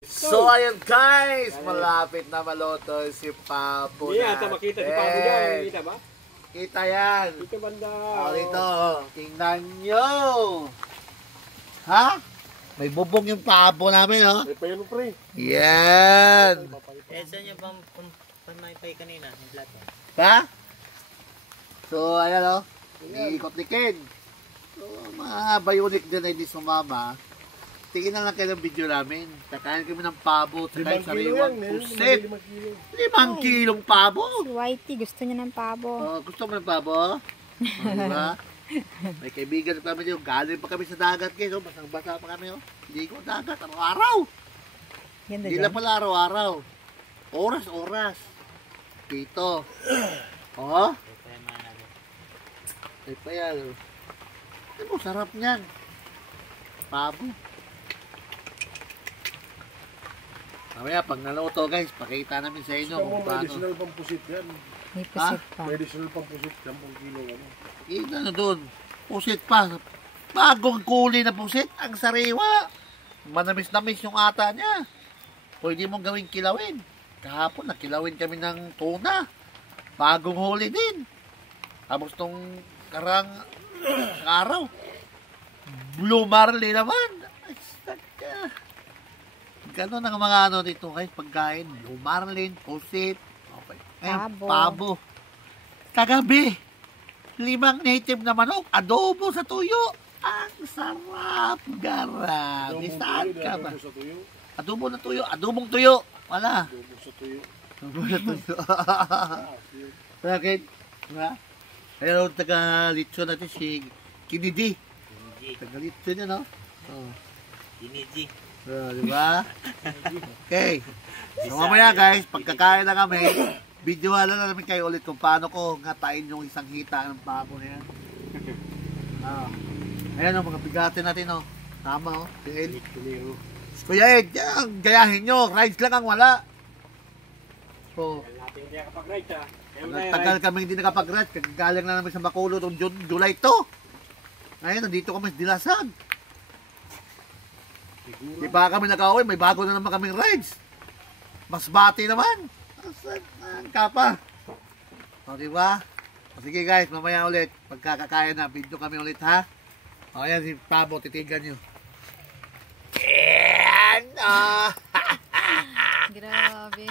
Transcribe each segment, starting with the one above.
So ayun guys, malapit na maluto si Papo Hindi ata makita si Papo dyan. Kita ba? Kita yan. Dito banda. Dito, tingnan nyo. Ha? May bubong yung Papo namin, oh. May payo pre. Yan. Saan yung pamaypay kanina? Yung plato. Ha? So ayan, oh. Iikot ni Ken. So mga bayunik din ay hindi sumama. Tingin na lang kayo ng video namin. Kakain kami ng pabo at saka sariwang pusit. 5 kilong pabo. Si Whitey, gusto niya ng pabo. Gusto mo ng pabo? Diba? May kaibigan kami dito. Galing pa kami sa dagat guys. Basang-basa pa kami. Hindi ko dagat. Araw-araw. Hindi lang pala araw-araw. Oras-oras. Dito. Oh. Ay pa yan. Ano, sarap niyan. Pabo. Mamaya, pag naluto guys, pakita namin sa inyo kung paano. May additional pang pusit yan. May pusit pa. May additional pang pusit. 10 kilo ano. Ano doon? Pusit pa. Bagong kulay na pusit. Ang sariwa. Manamis-namis yung ata niya. Pwede mong gawing kilawin. Kahapon, nakilawin kami ng tuna. Bagong huli din. Tapos nung karang araw, Blue Marlin naman. Ay, staka. Ganon ang mga ano dito guys, pagkain. Blue Marlin, pusit. Okay. Pabo. Kagabi, 5 native na manok, adobo sa tuyo. Ang sarap, grabe. Saan ka ba? Adobo na tuyo, adobong tuyo. Wala. Adobo sa tuyo. Adobo na tuyo. Bakit? Diba? Ayan ang taga-litso natin si Kinidi. Taga-litso niya, no? Kinidi. Diba? Okay. So mamaya guys, pagkakain na kami, videoan na namin kayo ulit kung paano ko ngatain yung isang hita ng pabo na yan. Ayan o, mga bigatin natin o. Tama o. Kuya Ed, gayahin nyo. Rides lang ang wala. So, nagtagal kami hindi nakapag-rides. Kagaling na namin sa Bacolod noong July 2. Ngayon, nandito kami sa Dilasag. Di ba kami nakauwi, may bago na naman kaming rides. Mas bati naman. Ang kapa. O, diba? O, sige guys, mamaya ulit. Pagkakakain na, video kami ulit ha. O, ayan si Pabo, titigan nyo. Ayan o. Grabe.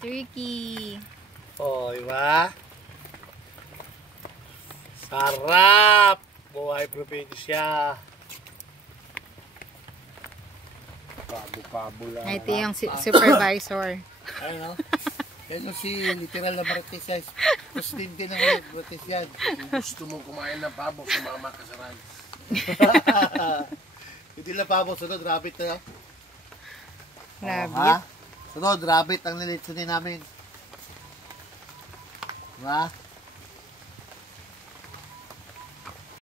Turkey. O, diba? Sarap. Buhay probinsya. Pabo lang. Ito yung supervisor. Ayun o. Yan si literal na Marites guys. Presidente ng Marites yan. Kung gusto mong kumain ng pabo, sumama ka sa rides. Hindi lang pabo, sunod rabbit na. Rabbit. Sunod rabbit ang nilitsunin namin. Diba?